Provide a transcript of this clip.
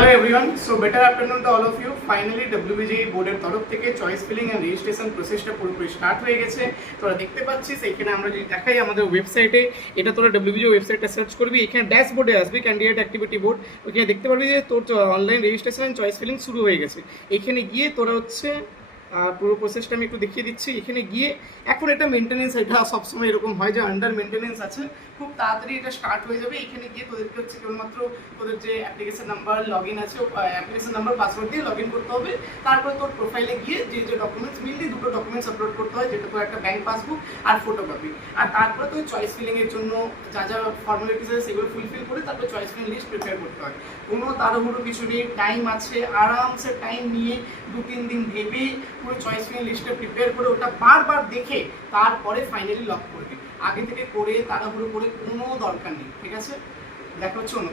Hello everyone, so better afternoon to all of you. Finally WBJE বোর্ডের তরফ থেকে choice filling and registration প্রসেসটা পুরোপুরি স্টার্ট হয়ে গেছে। তোরা দেখতে পাচ্ছিস এখানে আমরা যদি দেখাই আমাদের ওয়েবসাইটে, এটা তোরা WBJE ওয়েবসাইটটা সার্চ করবি, এখানে ড্যাশবোর্ডে আসবি ক্যান্ডিডেট অ্যাক্টিভিটি বোর্ড, ওখানে দেখতে পারবি যে তোর online registration and choice filling শুরু হয়ে গেছে। এখানে গিয়ে তোরা পুরো প্রসেসটা আমি একটু দেখিয়ে দিচ্ছি। এখানে গিয়ে এখন এটা মেনটেনেন্স, এটা সবসময় এরকম হয় যে আন্ডার মেনটেনেন্স আছে, খুব তাড়াতাড়ি এটা স্টার্ট হয়ে যাবে। এখানে গিয়ে তোদেরকে কেবলমাত্র তোদের যে অ্যাপ্লিকেশন নাম্বার লগ ইন আছে, অ্যাপ্লিকেশন নাম্বার পাসওয়ার্ড দিয়ে লগ ইন করতে হবে। তারপরে তোর প্রোফাইলে গিয়ে যে ডকুমেন্টস মিললি দুটো ডকুমেন্টস আপলোড করতে হয়, যেটা তোর একটা ব্যাঙ্ক পাসবুক আর ফটোকপি। আর তারপরে তোর চয়েস ফিলিংয়ের জন্য যা যা ফর্মালিটিস আছে সেগুলো ফুলফিল করে তারপরে চয়েস ফিলিং লিস্ট প্রিপেয়ার করতে হয়। কোনো তাড়াহুড়ো কিছু নেই, টাইম আছে, আরামসে টাইম নিয়ে 2-3 দিন ভেবে পুরো চয়েস ফিলিং লিস্টটা প্রিপেয়ার করে ওটা বারবার দেখে তারপরে ফাইনালি লক করবি। আগে থেকে করে তাড়াহুড়ো করে কোনো দরকার নেই, ঠিক আছে? দেখা হচ্ছে অন্য